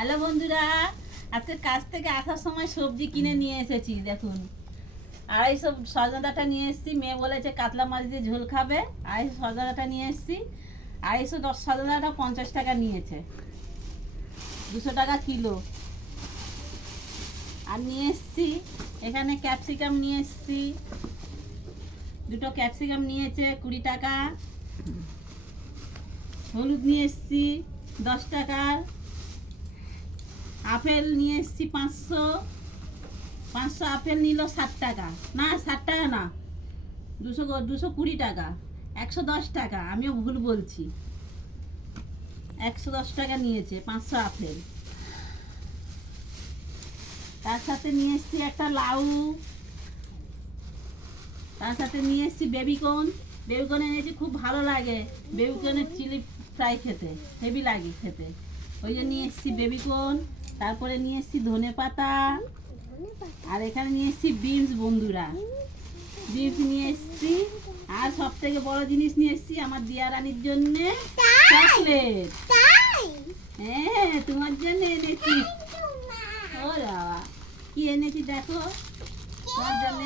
Hello বন্ধুরা, আজকে কাজ থেকে আসার সময় সবজি কিনে নিয়ে এসেছি। দেখুন, 250 সজনা ডাঁটা নিয়ে এসেছি। মেয়ে বলেছে কাতলা মাছ দিয়ে ঝোল খাবে। 250 সজনা ডাঁটা নিয়ে এসেছি। 250 সজনা ডাঁটা 50 টাকা নিয়েছে, 200 টাকা কিলো। আর নিয়ে এসেছি এখানে ক্যাপসিকাম নিয়ে এসেছি, 2টো ক্যাপসিকাম নিয়েছে 20 টাকা। হলুদ নিয়ে এসেছি 10 টাকার। আপেল নিয়ে এসেছি 500 আপেল নিল 60 টাকা। না 60 টাকা না, 220 টাকা, 110 টাকা। আমিও ভুল বলছি, 110 টাকা নিয়েছে 500 আপেল। তার সাথে নিয়ে এসেছি একটা লাউ, তার সাথে নিয়ে এসেছি বেবিকর্ন। বেবিকর্ন এনেছি, খুব ভালো লাগে বেবিকর্নের চিলি ফ্রাই খেতে, হেভি লাগে খেতে, ওই জন্য নিয়ে এসেছি বেবিকর্ন। তারপরে নিয়ে এসেছি ধনে পাতা, আর এখানে নিয়ে এসেছি বিনস। বন্ধুরা, বিনস নিয়ে এসেছি। আর সব থেকে বড় জিনিস নিয়ে এসেছি আমার দিয়ারানির জন্য চকলেট। হ্যাঁ, তোমার জন্য এনেছি। ও বাবা, কি এনেছি দেখো তোমার জন্য।